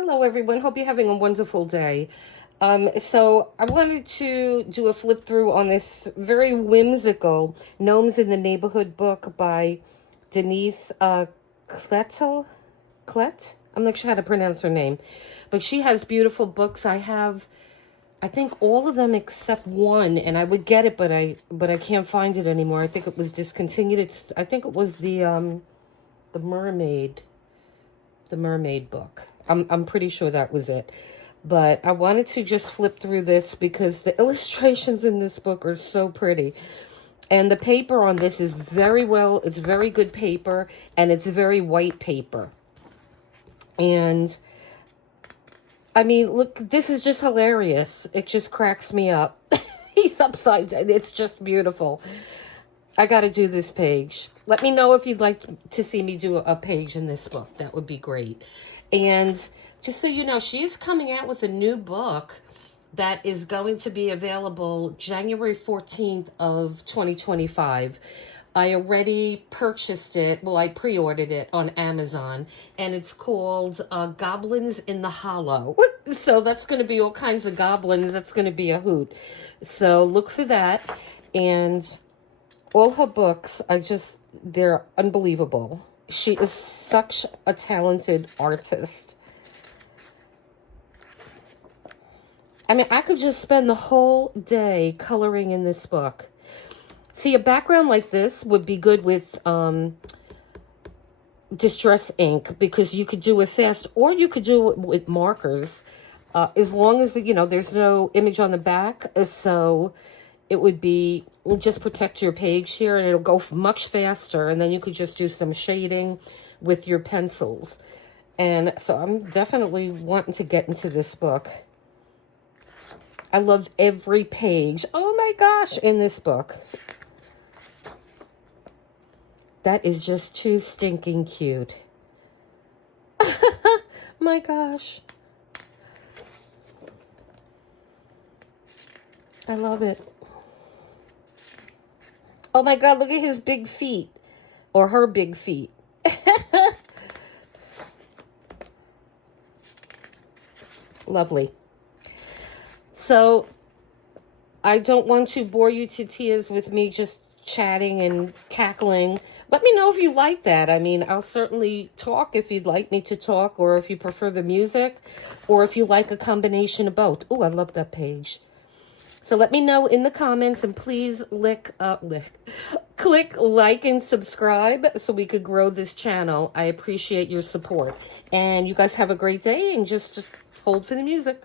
Hello, everyone. Hope you're having a wonderful day. So I wanted to do a flip through on this very whimsical Gnomes in the Neighborhood book by Denyse Klette. I'm not sure how to pronounce her name, but she has beautiful books. I think all of them except one, and I would get it, but I can't find it anymore. I think it was discontinued. I think it was the mermaid book. I'm pretty sure that was it. But I wanted to just flip through this because the illustrations in this book are so pretty. And the paper on this is it's very good paper, and it's very white paper. And I mean, look, this is just hilarious. It just cracks me up. He's upside down. It's just beautiful. I got to do this page. Let me know if you'd like to see me do a page in this book. That would be great. And just so you know, she is coming out with a new book that is going to be available January 14th of 2025. I already purchased it. Well, I pre-ordered it on Amazon, and it's called Goblins in the Hollow. So that's going to be all kinds of goblins. That's going to be a hoot. So look for that. And all her books they're unbelievable. She is such a talented artist. I mean, I could just spend the whole day coloring in this book. See, a background like this would be good with distress ink, because you could do it fast, or you could do it with markers, as long as, there's no image on the back. So it would be, just protect your page here, and it'll go much faster, and then you could just do some shading with your pencils. And so I'm definitely wanting to get into this book. I love every page, oh my gosh, in this book. That is just too stinking cute. My gosh. I love it. Oh my God, look at his big feet. Or her big feet. Lovely. So, I don't want to bore you to tears with me just chatting and cackling. Let me know if you like that. I mean, I'll certainly talk if you'd like me to talk, or if you prefer the music, or if you like a combination of both. Oh, I love that page. So let me know in the comments, and please click like and subscribe so we could grow this channel. I appreciate your support. And you guys have a great day, and just hold for the music.